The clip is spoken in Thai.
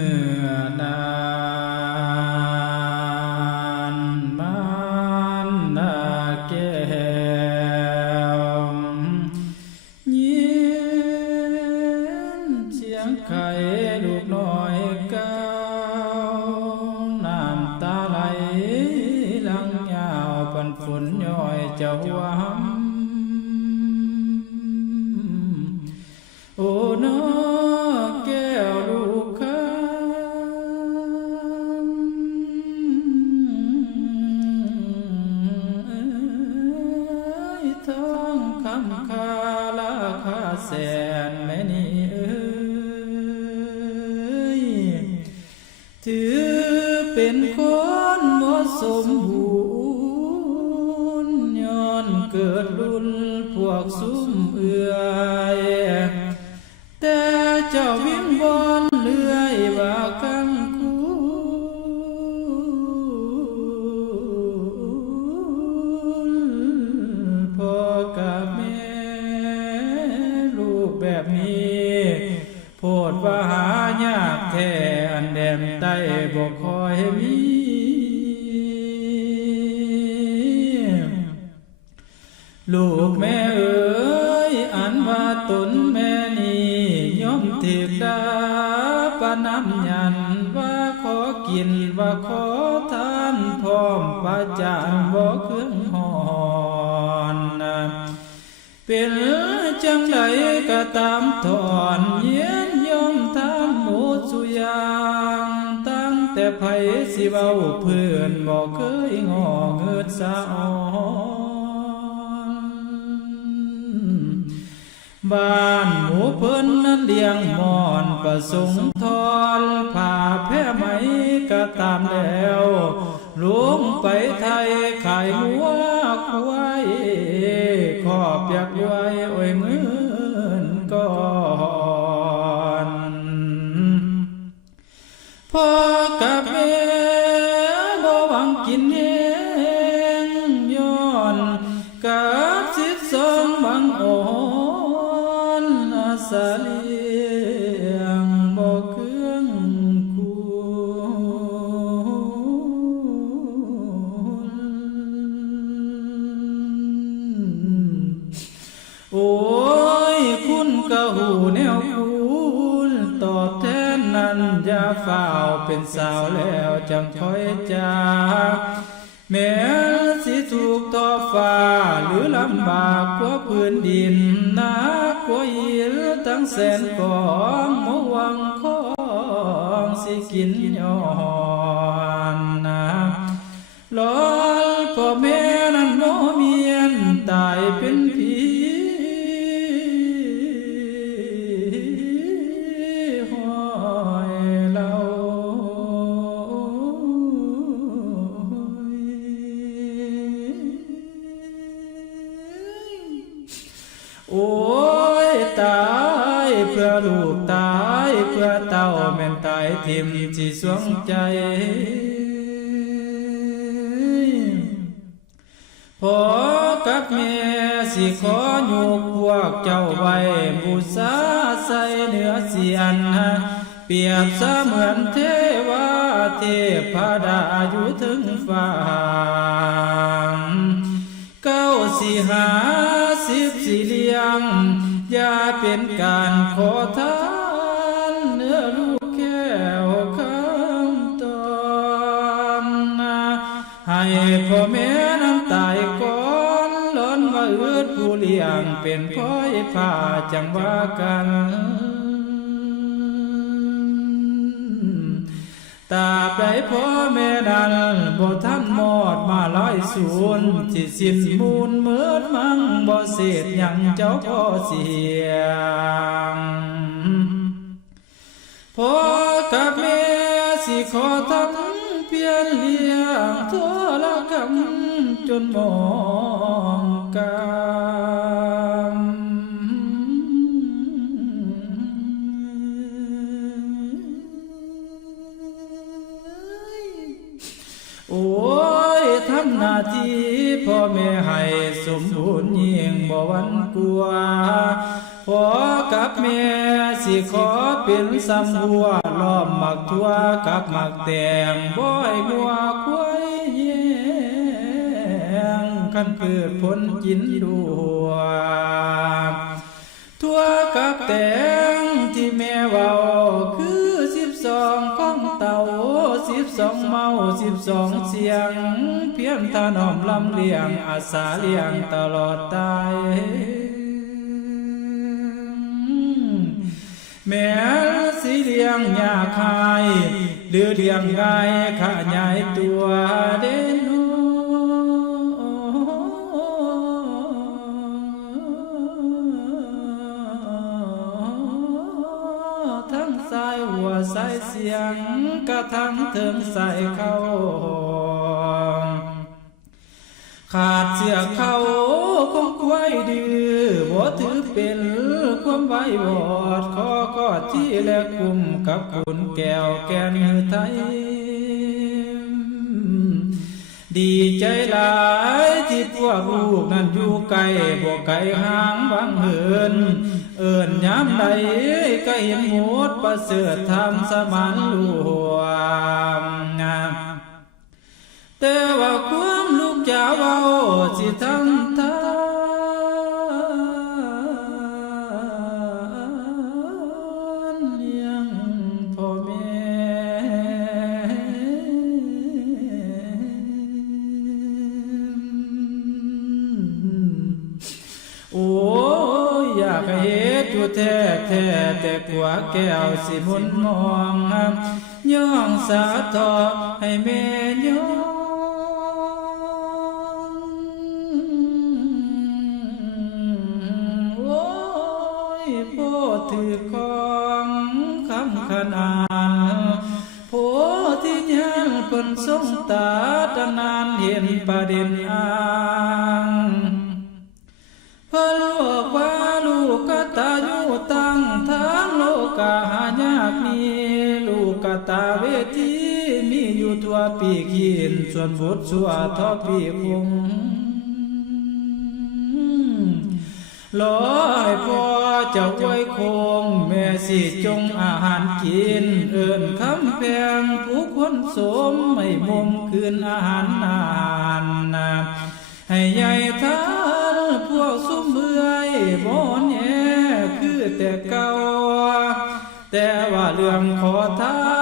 เมื่อนานมานนาแก้วยิ้มเสียงไข่ลูกน้อยก้าวน้ำตาไหลลังยาวปันฝนย้อยเจ้าหวาม แสนแม่นี่เอ้ยถือเป็นคนเหมาะสมบูรณ์ย้อนเกิดรุ่นพวกซุ่ม แบบนี้โพดว่าหายากแท้อันแดมได้บ่คอยมีลูกแม่เอ๋ยอันว่าตนแม่นี้ย่อมถือดาปะน้ำยันว่าขอกินว่าขอทานพร้อมประจานบ่เครื่องหอนเป็น จังไดก็ตามถอนเยียนยอมทำหมูสุยางตั้งแต่ไผสิเว้าเพื่อนบ่เคยงอเงิดสะอ่อนบ้านหมูเพิ่นนั้นเลี้ยงมอนประสงค์ทอนผ่าแพ้ไหมก็ตามแล้วลวงไปไทยขายหัวคว กับแม่บ่หวังกินเองย้อนกับสิบสองบังอ่อนอาสาเลียงบ่เครื่องคูโอ้ยคุณกะหูแนวคุณตอบแทนนั้นอย่าฝ่า เป็นสาวแล้วจังคอยจากแม้สิถูกต่อฟ้าหรือลำบากกว่าพื้นดินนักกว่าหินทั้งแสนกองมหวังของสิกินย้อนนะลอ โอ้ยตายเพื่อลูกตายเพื่อเต้าแม่นตายทิมสิสวงใจพอกับแม่สิขออยู่พวกเจ้าไว้บูชาใส่เนื้อเสียนเปรียบเสมือนเทวาเทพดาอยู่ถึงฟ้าเก้าสี่หา สิบสี่เลี้ยงอย่าเป็นการขอทานเนื้อลูกแก้วคำตอนนะให้พ่อแม่น้ำตายก่อนล้นว่าอืดผู้เลี้ยงเป็นพ่อยผ้าจังว่ากัน ตาบใดพ่อแม่นั้นบ่ทันหมอดมาลอยสูนสิสิ้นมูลเหมือนมังบ่เศษยังเจ้าพ่อเสียงพ่อกับแม่สิขอทำเพียรเลี้ยงโทรกรรมจนมองกา หน้าที่พ่อแม่ให้สมบูรณ์ยิ่งบ่วันกลัวพอกับแม่สิขอเป็นสำหัวล้อมหมักทั่วกับหมักแตงบ่อยบัวควายแยงคันเกิดผลกินดัวทั่วกับแตงที่แม่เว้า สิบสองเมาสิบสองเสียง เพียงทานอมลำเลียง อาสาเลียงตลอดตายแม่สิเลียงยาคาย หรือเลียงกายขยายตัว ทั้งถึงใส่เข้า ขาดเสื้อเขาคงควายดื้อบ่ถือเป็นความไว้บอดขอก็ที่แลกลุ่มกับคุณแก้วแกนไทย ดีใจหลายที่พวกลูกนั้นอยู่ไกลบ่ไกลห่างบังเหิน เอิญยามใดก็เห็นหมดประเสริฐธรรมสมานหลวงแต่ว่าความลูกจะเว้าสิทั้ง อยู่แท้แท้แต่กว่าแก้วสิมุนมองย่องสาทอให้แม่ย่องโอ้ยโพถือของคำขนานโพที่ยังเพิ่นสงตาตนานเห็นประเด็นอ่าง กาหายากนี้ลูกกตาเวทีมีอยู่ทั่วปีขีนส่วนบุตรสัวทอปีคงลอยพ่อจ้าไว้คง แม่สิจงอาหารกิน เอินคำแพงผู้คนสมไม่มุมคืนอาหารนานนาให้ใหญ่ทานพวกสุมเมื่อยบ่แย่คือแต่เก่า แต่ว่าเรื่องขอทาน